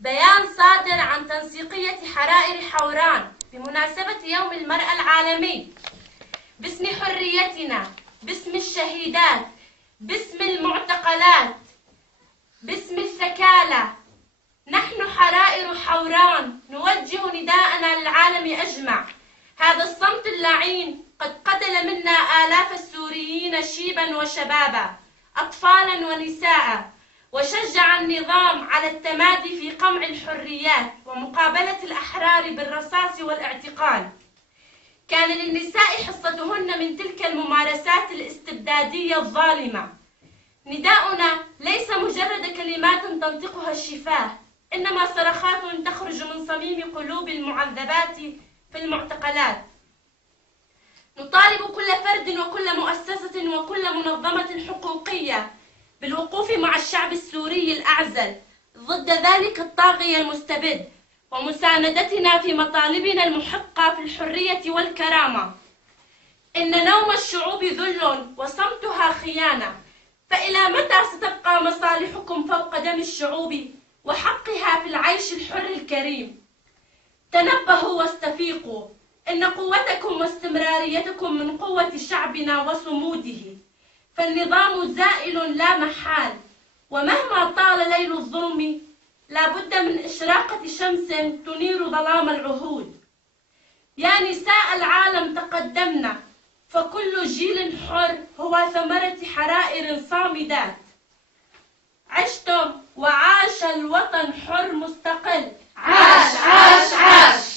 بيان صادر عن تنسيقية حرائر حوران بمناسبة يوم المرأة العالمي باسم حريتنا، باسم الشهيدات، باسم المعتقلات، باسم الثكالى. نحن حرائر حوران نوجه نداءنا للعالم أجمع. هذا الصمت اللعين قد قتل منا آلاف السوريين شيبا وشبابا، أطفالا ونساء، وشجع النظام على التمادي في قمع الحريات ومقابلة الأحرار بالرصاص والاعتقال. كان للنساء حصتهن من تلك الممارسات الاستبدادية الظالمة. نداؤنا ليس مجرد كلمات تنطقها الشفاه، إنما صرخات تخرج من صميم قلوب المعذبات في المعتقلات. نطالب كل فرد وكل مؤسسة وكل منظمة حقوقية بالوقوف مع الشعب السوري الأعزل ضد ذلك الطاغية المستبد، ومساندتنا في مطالبنا المحقة في الحرية والكرامة. إن نوم الشعوب ذل وصمتها خيانة، فإلى متى ستبقى مصالحكم فوق دم الشعوب وحقها في العيش الحر الكريم؟ تنبهوا واستفيقوا، إن قوتكم واستمراريتكم من قوة شعبنا وصموده، فالنظام زائل لا محال، ومهما طال ليل الظلم لا بد من إشراقة شمس تنير ظلام العهود. يا نساء العالم تقدمنا، فكل جيل حر هو ثمرة حرائر صامدات. عشتم وعاش الوطن حر مستقل. عاش عاش عاش.